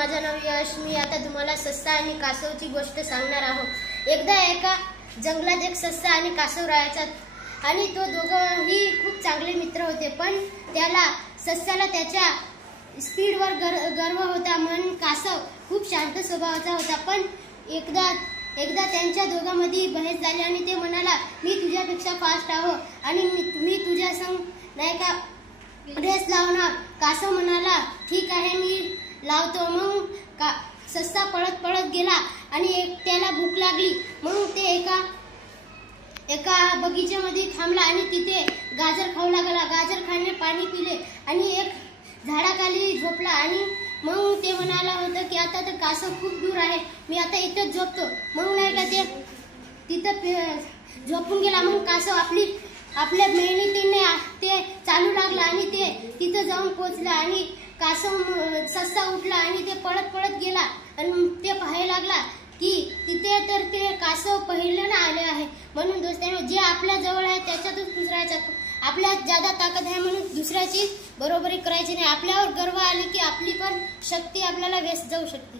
माझं नाव यश। मी आता तुम्हाला ससा आणि कासवची गोष्ट सांगणार आहोत। एकदा एका जंगलात एक ससा आणि कासव राहायचा आणि तो दोघंही खूप चांगले मित्र होते। पण सस्याला त्याच्या स्पीडवर गर्व होता, म्हणून कासव खूप शांत स्वभावाचा होता। पण एकदा त्यांच्या दोघांमध्ये बहस झाली आणि ते म्हणाला, मी तुझ्यापेक्षा फास्ट आहो आणि मी तुझ्या संग नाही का रेस लावणार। कासव म्हणाला, ठीक आहे, मी लावतो। मग ससा पळत गेला आणि त्याला भूक लागली। मग ते एका बगीच्यामध्ये थांबला आणि तिथे गाजर खाऊ लागला। गाजर खाणे, पाणी पिले आणि एक झाडाखाली झोपला। आणि मग ते म्हणाला होतं की आता तर कासव खूप दूर आहे, मी आता इथंच झोपतो। मग नाही का ते तिथं झोपून गेला। मग कासव आपल्या मेहनतीने ते चालू लागला आणि ते तिथं जाऊन पोहोचला आणि ससा उठला आणि ते पळत गेला आणि ते पाहायला लागला की तिथे तर ते कासव पहिल्याने आले आहे। म्हणून दोस्तांनो, जे आपल्या जवळ आहे त्याच्यातच खुश राहायचं। आपल्यात ज्यादा ताकद आहे म्हणून दुसऱ्याची बरोबरी करायची नाही। आपल्यावर गर्व आले की आपली पण शक्ती आपल्याला व्यस्त जाऊ शकते।